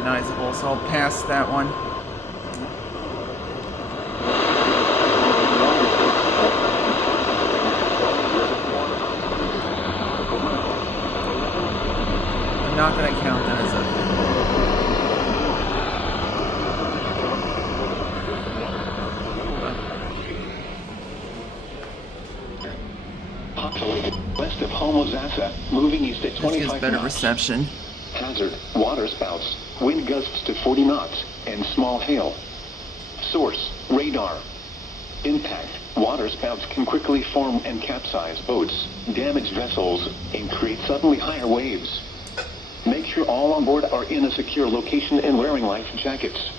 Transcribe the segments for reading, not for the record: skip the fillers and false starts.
unrecognizable, so I'll pass that one. I'm not going to count that as a... West of Homozasa, moving east at 25 This gives better knots. reception. Hazard, water spouts, wind gusts to 40 knots, and small hail. Source, radar. Impact, water spouts can quickly form and capsize boats, damage vessels, and create suddenly higher waves. Make sure all on board are in a secure location and wearing life jackets.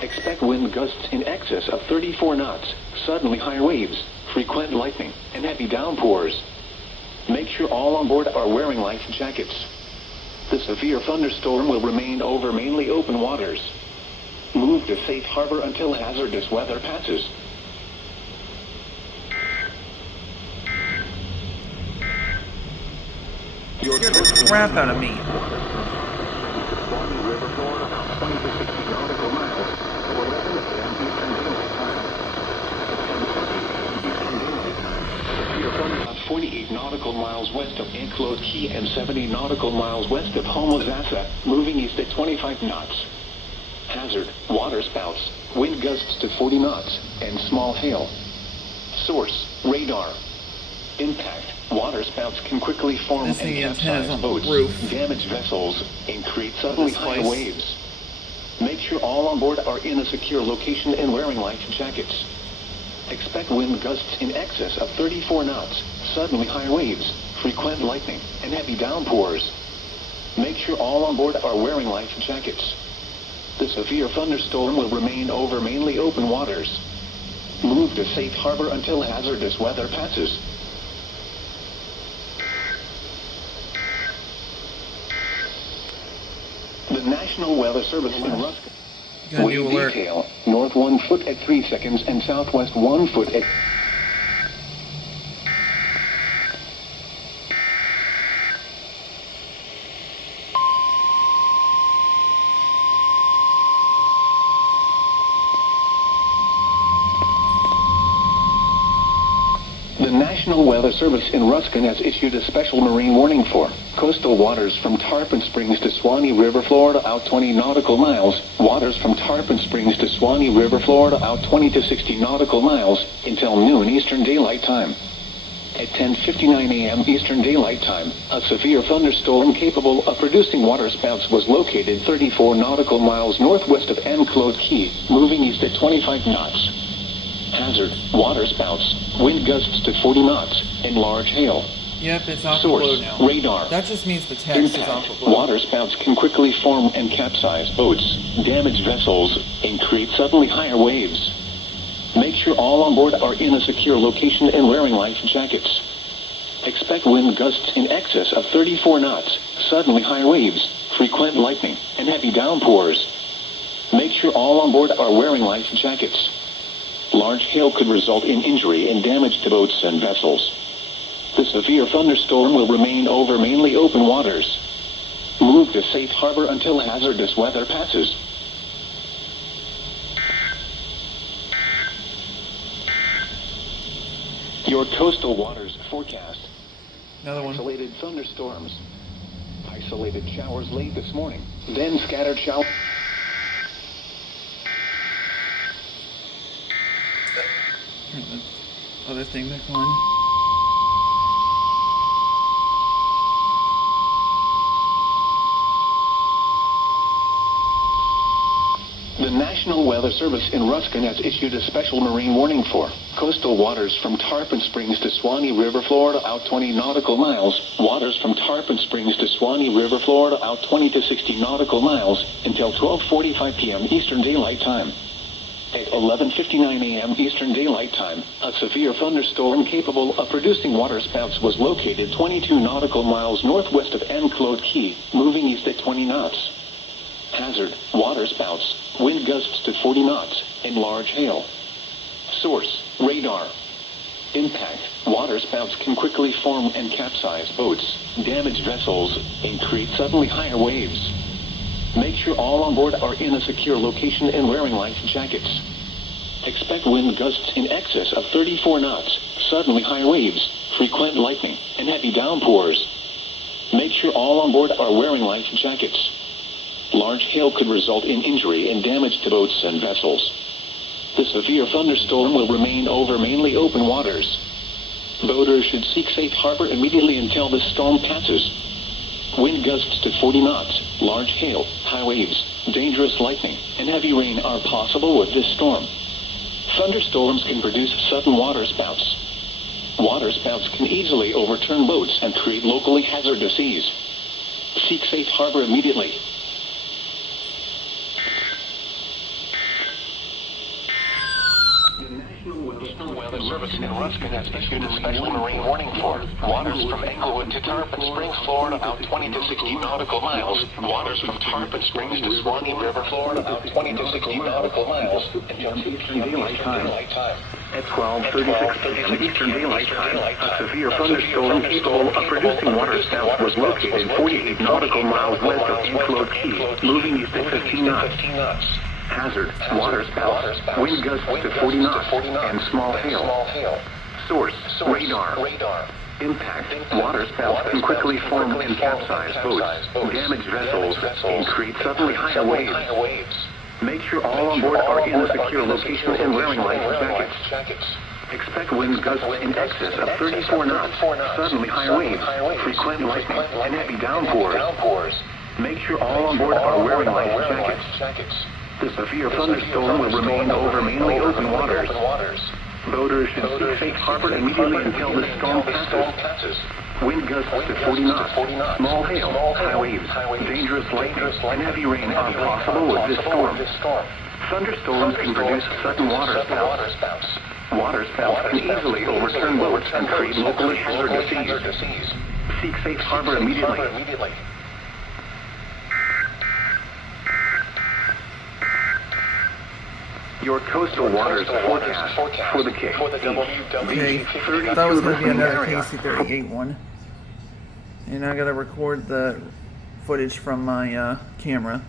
Expect wind gusts in excess of 34 knots, suddenly higher waves, frequent lightning, and heavy downpours. Make sure all on board are wearing life jackets. The severe thunderstorm will remain over mainly open waters. Move to safe harbor until hazardous weather passes. Scared the crap out of me. About 48 nautical miles west of Enclosed Key and 70 nautical miles west of Homozasa, moving east at 25 knots. Hazard, water spouts, wind gusts to 40 knots, and small hail. Source, radar. Impact, water spouts can quickly form and capsize boats, damage vessels, and create suddenly high waves. Make sure all on board are in a secure location and wearing life jackets. Expect wind gusts in excess of 34 knots, suddenly high waves, frequent lightning, and heavy downpours. Make sure all on board are wearing life jackets. The severe thunderstorm will remain over mainly open waters. Move to safe harbor until hazardous weather passes. The National Weather Service in Ruskin. Wave detail, north 1 foot at 3 seconds and southwest 1 foot at... The National Weather Service in Ruskin has issued a special marine warning for coastal waters from Tarpon Springs to Swanee River, Florida, out 20 nautical miles. Waters from Tarpon Springs to Swanee River, Florida, out 20 to 60 nautical miles until noon Eastern Daylight Time. At 10:59 a.m. Eastern Daylight Time, a severe thunderstorm capable of producing waterspouts was located 34 nautical miles northwest of Enclosed Key, moving east at 25 knots. Hazard, waterspouts, wind gusts to 40 knots, and large hail. Yep, it's off Source, upload now. radar. That just means the text is off Impact, upload. waterspouts can quickly form and capsize boats, damage vessels, and create suddenly higher waves. Make sure all on board are in a secure location and wearing life jackets. Expect wind gusts in excess of 34 knots, suddenly higher waves, frequent lightning, and heavy downpours. Make sure all on board are wearing life jackets. Large hail could result in injury and damage to boats and vessels. The severe thunderstorm will remain over mainly open waters. Move to safe harbor until hazardous weather passes. Your coastal waters forecast. Another one. Isolated thunderstorms. Isolated showers late this morning. Then scattered showers. Turn the other thing back on. The National Weather Service in Ruskin has issued a special marine warning for coastal waters from Tarpon Springs to Swanee River, Florida, out 20 nautical miles. Waters from Tarpon Springs to Swanee River, Florida, out 20 to 60 nautical miles until 12:45 p.m. Eastern Daylight Time. At 11:59 a.m. Eastern Daylight Time, a severe thunderstorm capable of producing waterspouts was located 22 nautical miles northwest of Enclosed Key, moving east at 20 knots. Hazard, waterspouts, wind gusts to 40 knots, and large hail. Source, radar. Impact, waterspouts can quickly form and capsize boats, damage vessels, and create suddenly higher waves. Make sure all on board are in a secure location and wearing life jackets. Expect wind gusts in excess of 34 knots, suddenly high waves, frequent lightning, and heavy downpours. Make sure all on board are wearing life jackets. Large hail could result in injury and damage to boats and vessels. The severe thunderstorm will remain over mainly open waters. Boaters should seek safe harbor immediately until the storm passes. Wind gusts to 40 knots, large hail, high waves, dangerous lightning, and heavy rain are possible with this storm. Thunderstorms can produce sudden waterspouts. Waterspouts can easily overturn boats and create locally hazardous seas. Seek safe harbor immediately. The Weather Service in Ruskin has issued a special marine warning for waters from Englewood to Tarpon Springs, Florida, about 20 to 60 nautical miles. Waters from Tarpon Springs to Swanee River, Florida, about 20 to 60 nautical miles until 2 p.m. Eastern Daylight Time. At 12:36 p.m. Eastern Daylight Time, a severe thunderstorm capable of producing waterspouts was located 48 nautical miles west of Enclosed Key, moving east at 15 knots. Hazard, waterspouts, wind gusts to 40 knots, and small hail. Source, radar. Impact, waterspouts can quickly form and capsize boats, damage vessels, and create suddenly high waves. Make sure all on board are in a secure location and wearing life jackets. Expect wind gusts in excess of 34 knots, suddenly high waves, frequent lightning, and heavy downpours. Make sure all on board are wearing life jackets. The severe thunderstorm will remain over mainly open waters. Boaters should seek safe harbor immediately until the storm passes. Wind gusts to 40 knots, small hail, high waves, dangerous lightning, and heavy rain are possible with this storm. Thunderstorms can produce sudden waterspouts. Waterspouts can easily overturn boats and create locally hazardous seas. Seek safe harbor immediately. Your coastal waters forecast for the Cape. Okay, that was going to be another KC-38 one. And I got to record the footage from my camera.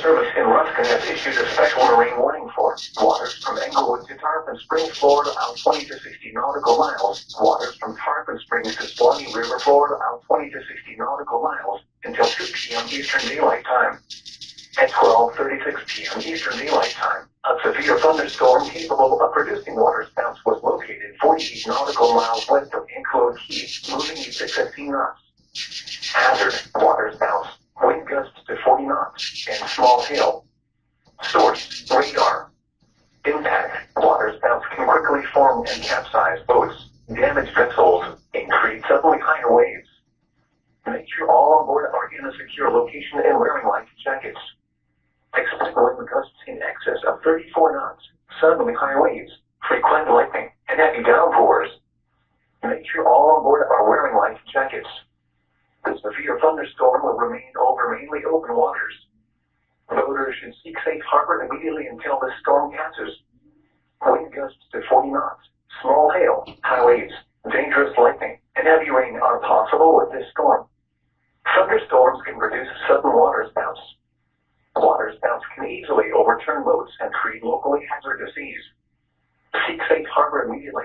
Service in Ruskin has issued a special marine warning for waters from Englewood to Tarpon Springs, Florida, out 20 to 60 nautical miles. Waters from Tarpon Springs to Swanee River, Florida, out 20 to 60 nautical miles until 2 p.m. Eastern Daylight Time. At 12:36 p.m. Eastern Daylight Time, a severe thunderstorm capable of producing waterspouts was located 48 nautical miles west of Enclosed Key, moving east at 15 knots. Hazard, waterspouts, wind gusts to 40 knots, and small hail. Source, radar. Impact, waterspouts can quickly form and capsize boats, damage vessels, and create suddenly higher waves. Make sure all on board are in a secure location and wearing life jackets. Expect wind gusts in excess of 34 knots, suddenly high waves, frequent lightning, and heavy downpours. Make sure all on board are wearing life jackets. The severe thunderstorm will remain over mainly open waters. Boaters should seek safe harbor immediately until the storm passes. Wind gusts to 40 knots, small hail, high waves, dangerous lightning, and heavy rain are possible with this storm. Thunderstorms can produce sudden waterspouts. Waterspouts can easily overturn boats and create locally hazardous seas. Seek safe harbor immediately.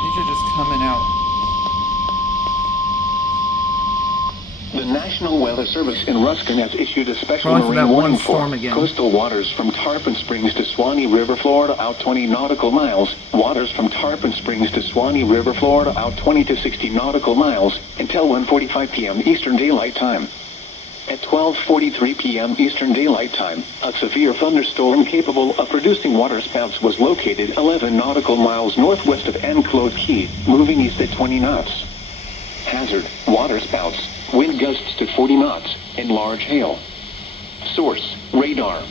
These are just coming out. The National Weather Service in Ruskin has issued a special Probably for that marine one warning for storm again. coastal waters from Tarpon Springs to Swanee River, Florida, out 20 nautical miles. Waters from Tarpon Springs to Swanee River, Florida, out 20 to 60 nautical miles until 1:45 p.m. Eastern Daylight Time. At 12:43 p.m. Eastern Daylight Time, a severe thunderstorm capable of producing waterspouts was located 11 nautical miles northwest of Enclosed Key, moving east at 20 knots. Hazard: waterspouts, wind gusts to 40 knots, and large hail. Source: radar.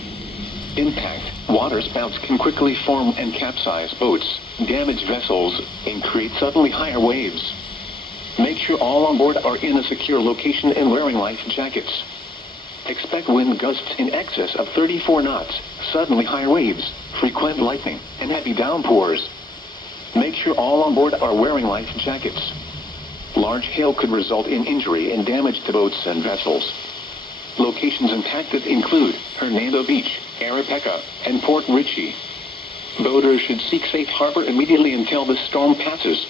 Impact: waterspouts can quickly form and capsize boats, damage vessels, and create suddenly higher waves. Make sure all on board are in a secure location and wearing life jackets. Expect wind gusts in excess of 34 knots, suddenly higher waves, frequent lightning, and heavy downpours. Make sure all on board are wearing life jackets. Large hail could result in injury and damage to boats and vessels. Locations impacted include Hernando Beach, Arapeca, and Port Richey. Boaters should seek safe harbor immediately until the storm passes.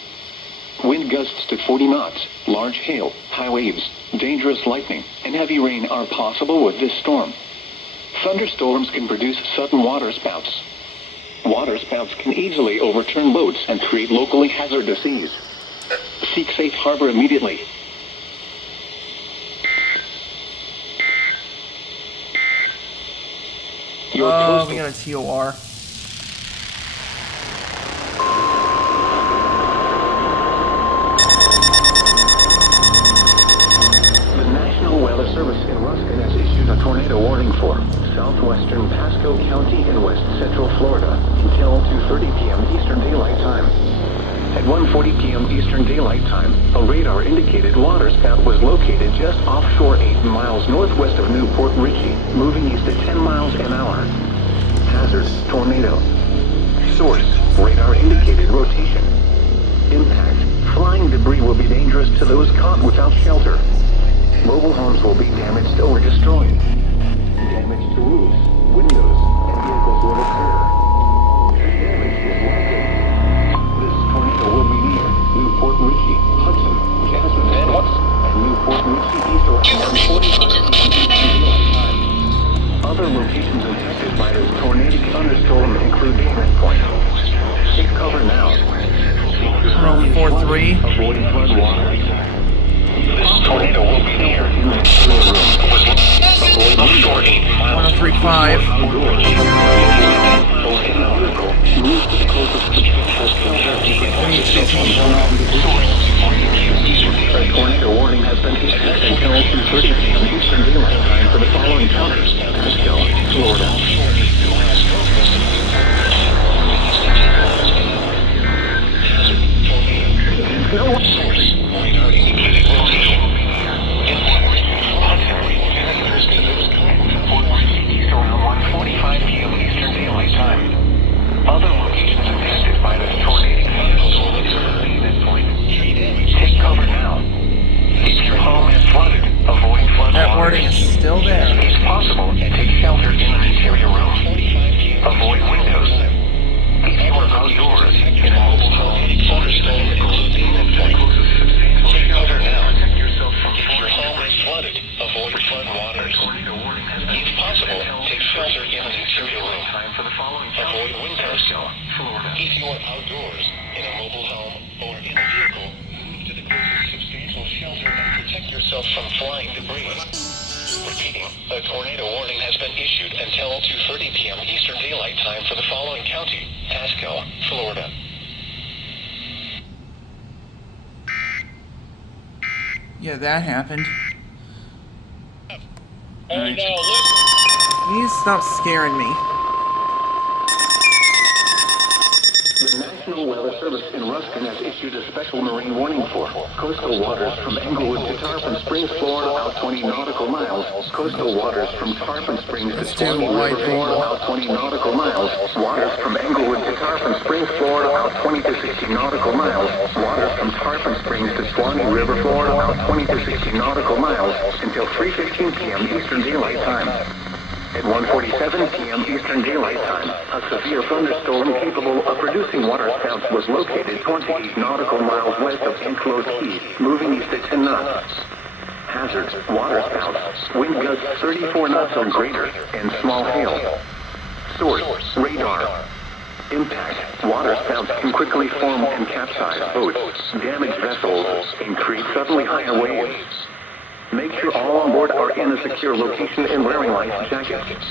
Wind gusts to 40 knots, large hail, high waves, dangerous lightning, and heavy rain are possible with this storm. Thunderstorms can produce sudden waterspouts. Waterspouts can easily overturn boats and create locally hazardous seas. Seek safe harbor immediately. Your We got a TOR. Weather Service in Ruskin has issued a tornado warning for southwestern Pasco County and west central Florida until 2:30 p.m. Eastern Daylight Time. At 1:40 p.m. Eastern Daylight Time, a radar-indicated waterspout was located just offshore 8 miles northwest of Newport Richey, moving east at 10 miles an hour. Hazard: tornado. Source: radar-indicated rotation. Impact: flying debris will be dangerous to those caught without shelter. Mobile homes will be damaged or destroyed. Damage to roofs, windows, and vehicles will occur. Damage is likely. This tornado will be near Newport Richey, Hudson, Jasmine, and Newport Richey East or 145. Other locations impacted by this tornadic thunderstorm include Damage Point. Take cover now. 43. Avoid flood water. This tornado will be near in the room. 1035. A tornado warning has been issued until 2:30 p.m. Eastern Daylight Time for the following counties: Pasco, Florida. Around 1:45 p.m. Eastern Daylight Time. Other locations impacted by this tornado. Take cover now. If your home is flooded, avoid flood That water. wording is still there. If possible, take shelter in an interior room. Avoid windows. If you are outdoors in a mobile home, understand the take cover now. If your home is flooded, avoid flood waters. If possible, take shelter in an interior room. Avoid windows. If you are outdoors in a mobile home or in a vehicle, move to the closest substantial shelter and protect yourself from flying debris. Repeating, a tornado warning has been issued until 2:30 p.m. Eastern Daylight Time for the following county: Pasco, Florida. Yeah, that happened. Alright. Now Please stop scaring me. The National Weather Service in Ruskin has issued a special marine warning for coastal waters from Englewood to Tarpon Springs, Florida, out 20 nautical miles. Coastal waters from Tarpon Springs to Swanee River, Florida, out 20 nautical miles. Waters from Englewood to Tarpon Springs, Florida, out 20 to 60 nautical miles. Waters from Tarpon Springs to Swanee River, Florida, out 20 to 60 nautical miles until 3:15 p.m. Eastern Daylight Time. At 1:47 p.m. Eastern Daylight Time, a severe thunderstorm capable of producing waterspouts was located 28 nautical miles west of Enclosed Key, moving east at 10 knots. Hazards: waterspouts, wind gusts 34 knots or greater, and small hail. Source: radar. Impact: waterspouts can quickly form and capsize boats, damage vessels, and create suddenly higher waves. Make sure all on board are in a secure location and wearing life jackets.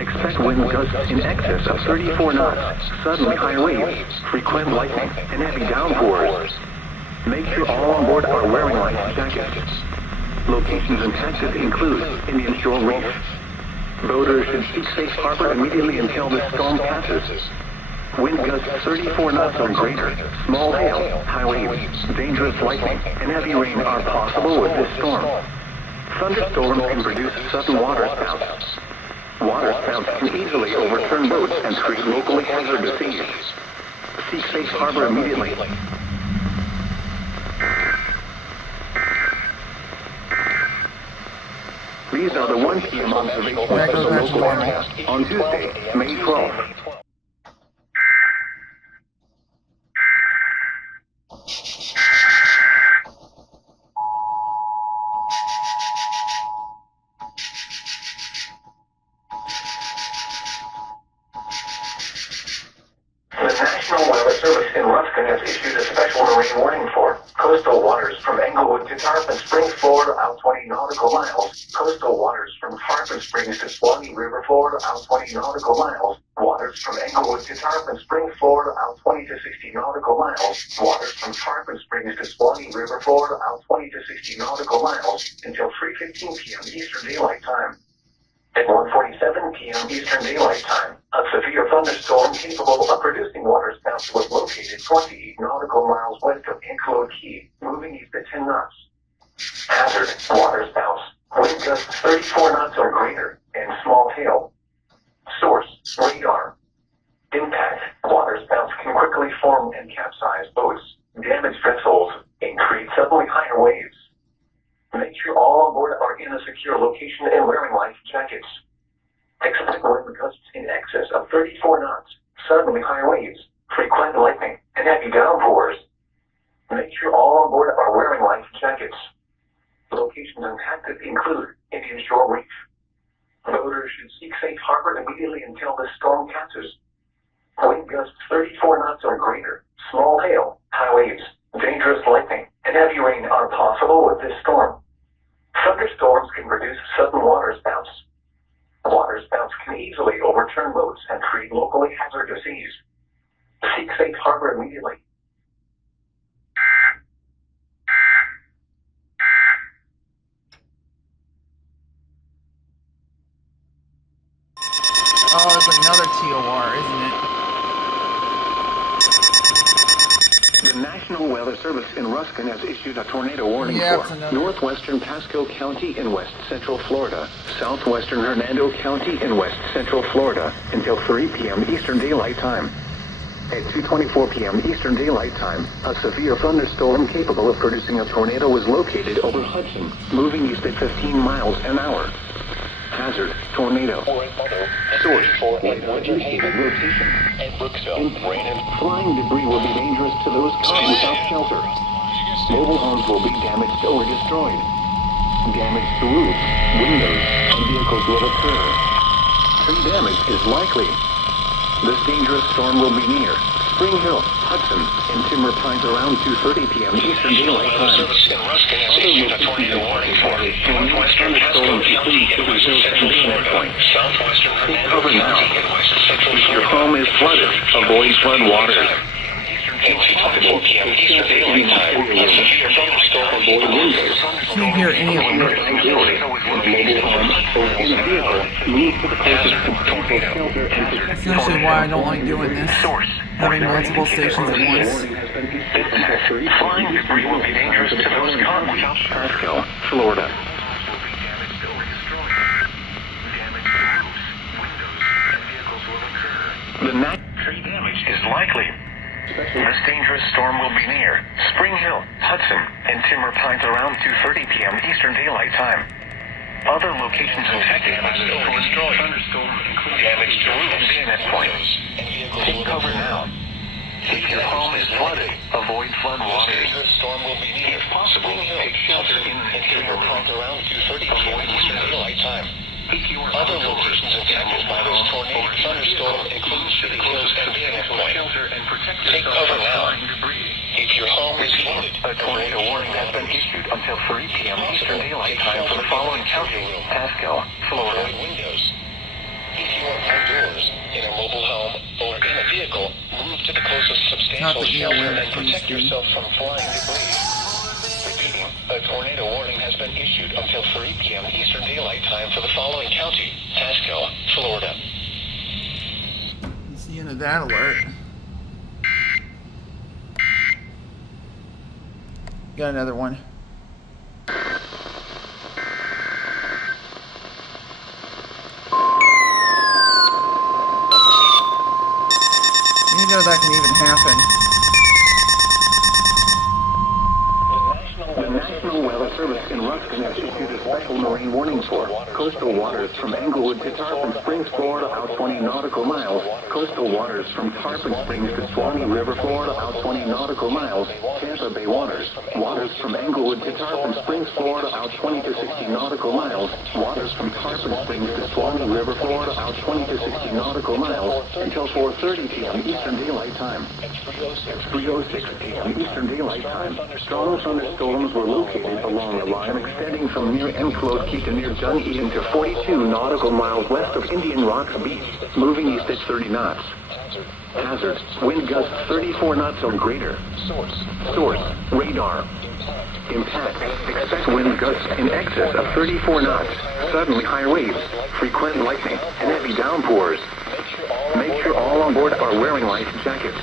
Expect wind gusts in excess of 34 knots, suddenly high waves, frequent lightning, and heavy downpours. Make sure all on board are wearing life jackets. Locations impacted include Indian Shore Reef. Boaters should seek safe harbor immediately until the storm passes. Wind gusts 34 knots or greater, small hail, high waves, dangerous lightning, and heavy rain are possible with this storm. Thunderstorms can produce sudden water spouts. Water spouts can easily overturn boats and create locally hazardous seas. Seek safe harbor immediately. These are the 1 p.m. observations for the local area on Tuesday, May 12th. The National Weather Service in Ruskin has issued a special marine warning for coastal waters from Englewood to Tarpon Springs, Florida, out 20 nautical miles. Coastal waters from Tarpon Springs to Swanee River, Florida, out 20 nautical miles. Waters from Englewood to Tarpon Springs, Florida, out 20 to 60 nautical miles. Waters from Tarpon Springs to Swanee River, Florida, out 20 to 60 nautical miles until 3:15 p.m. Eastern Daylight Time. At 1:47 p.m. Eastern Daylight Time, a severe thunderstorm capable of producing waterspouts was located 28 nautical miles west of Anclote Key, moving east at 10 knots. Hazard: waterspouts, wind gusts 34 knots or greater, and small hail. Source: radar. Impact: waterspouts can quickly form and capsize boats, damage vessels, and create suddenly higher waves. Make sure all on board are in a secure location and wearing life jackets. Expect wind gusts in excess of 34 knots, suddenly high waves, frequent lightning, and heavy downpours. Make sure all on board are wearing life jackets. Locations impacted include Indian Shore Reef. Boaters should seek safe harbor immediately until the storm passes. Wind gusts 34 knots or greater, small hail, high waves, dangerous lightning, and heavy rain are possible with this storm. Thunderstorms can produce sudden waterspouts. Waterspouts can easily overturn boats and create locally hazardous seas. Seek safe harbor immediately. Oh, it's another TOR, isn't it? The National Weather Service in Ruskin has issued a tornado warning for northwestern Pasco County in west central Florida, southwestern Hernando County in west central Florida until 3 p.m. Eastern Daylight Time. At 2:24 p.m. Eastern Daylight Time, a severe thunderstorm capable of producing a tornado was located over Hudson, moving east at 15 miles an hour. Hazard: tornado. Source: Winter Haven rotation. At Brooksville, rain and Flying debris will be dangerous to those caught without shelter. Mobile homes will be damaged or destroyed. Damage to roofs, windows, and vehicles will occur. Tree damage is likely. This dangerous storm will be near Spring Hill, Hudson, and timber pines around 2:30 p.m. Eastern Daylight Time. Service in Ruskin has issued a tornado warning for northwestern Pasco County in west central Florida, southwestern Hernando County in west central If your Florida. home is flooded, avoid flood waters. At 2:24 p.m. Eastern Daylight Time, a severe thunderstorm Can't hear any of Tornado it. was located in a vehicle. Move to the closest potential shelter and That's usually why I don't like doing this. Having multiple stations at once. Flying debris will be dangerous to those caught without Pasco, Florida. The tree damage is likely. This dangerous storm will be near Spring Hill, Hudson, and timber pines around 2:30 p.m. Eastern Daylight Time. Other locations affected by this thunderstorm include damage to roofs and at points. Take cover now. If your home is flooded, avoid flood waters. storm will be near. If possible, take shelter in an interior room. Around 2:30 p.m. Eastern Daylight Time. Other locations impacted by this tornado thunderstorm include City Hills and Phoenix Point. Take cover now. If your home is heated, A tornado warning has been issued until 3 p.m. Eastern Daylight Time for the following county: Pasco, Florida. avoid windows. If you are outdoors, in a mobile home, or in a vehicle, move to the closest substantial Not the shelter alert, and protect please, yourself from flying debris. Repeating, a tornado warning has been issued until 3 p.m. Eastern Daylight Time for the following county: Pasco, Florida. It's the end of that alert. Got another one. You know that can even happen. The National Weather Service in Ruskin has issued a special marine warning for coastal waters from Englewood to Tarpon Springs, Florida, out 20 nautical miles. Coastal waters from Tarpon Springs to Swanee River, Florida, out 20 nautical miles. Tampa Bay waters. Waters from Englewood to Tarpon Springs, Florida, out 20 to 60 nautical miles. Waters from Tarpon Springs to Swanee River, Florida, out 20 to 60 nautical miles until 4:30 p.m. Eastern Daylight Time. At 3:06 p.m. Eastern Daylight Time, strong thunderstorms were located along a line extending from near Enclosed Key to near Dunedin to 42 nautical miles west of Indian Rocks Beach, moving east at 30 knots. Hazard, wind gusts 34 knots or greater. Source, radar. Impact, expect wind gusts in excess of 34 knots, suddenly high waves, frequent lightning, and heavy downpours. Make sure all on board are wearing life jackets.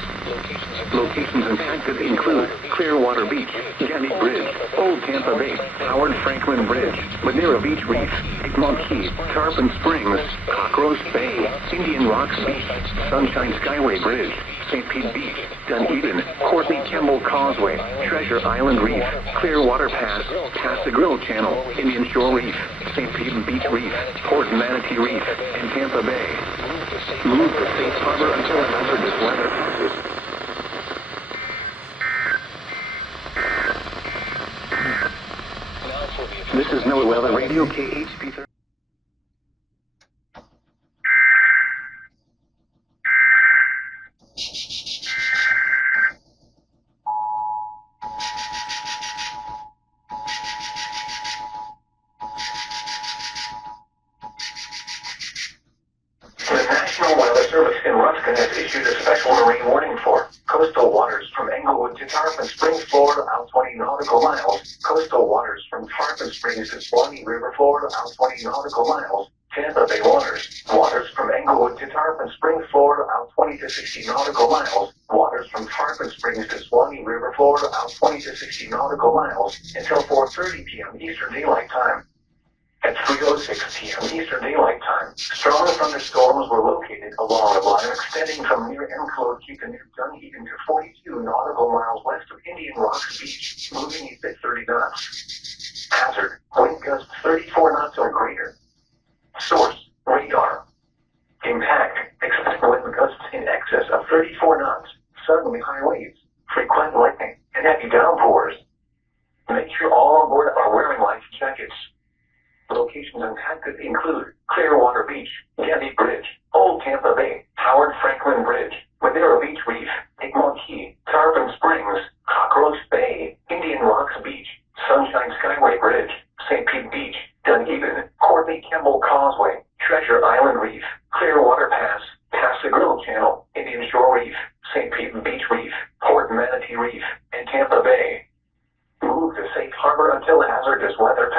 Locations impacted include Clearwater Beach, Getty Bridge, Old Tampa Bay, Howard Franklin Bridge, Madeira Beach Reef, Egmont Key, Tarpon Springs, Cockroach Bay, Indian Rocks Beach, Sunshine Skyway Bridge, St. Pete Beach, Dunedin, Courtney Campbell Causeway, Treasure Island Reef, Clearwater Pass, Casa Grill Channel, Indian Shore Reef, St. Pete Beach Reef, Port Manatee Reef, and Tampa Bay. Move to safe harbor until hazardous weather passes. This is NOAA Weather Radio KHP 30. The National Weather Service in Ruskin has issued a special marine warning for coastal waters from Englewood to Tarpon Springs, Florida, out 20 nautical miles. Coastal waters from Tarpon Springs to Swanee River, Florida, out 20 nautical miles. Tampa Bay waters. Waters from Englewood to Tarpon Springs, Florida, out 20 to 60 nautical miles. Waters from Tarpon Springs to Swanee River, Florida, out 20 to 60 nautical miles until 4:30 p.m. Eastern Daylight Time. At 3:06 p.m. Eastern Daylight Time, strong thunderstorms were located along a line extending from near Enclosed Key to near Dunedin to 42 nautical miles west of Indian Rocks Beach, moving east at 30 knots. Hazard, wind gusts 34 knots or greater. Source, radar. Impact, expect wind gusts in excess of 34 knots, suddenly high waves, frequent lightning, and heavy downpours. Make sure all on board are wearing life jackets. Locations impacted include Clearwater Beach, Getty Bridge, Old Tampa Bay, Howard Franklin Bridge, Madeira Beach Reef, Egmont Key, Tarpon Springs, Cockroach Bay, Indian Rocks Beach, Sunshine Skyway Bridge, St. Pete Beach, Dunedin, Courtney Campbell Causeway, Treasure Island Reef, Clearwater Pass, Casa Grill Channel, Indian Shore Reef, St. Pete Beach Reef, Port Manatee Reef, and Tampa Bay. Move to safe harbor until hazardous weather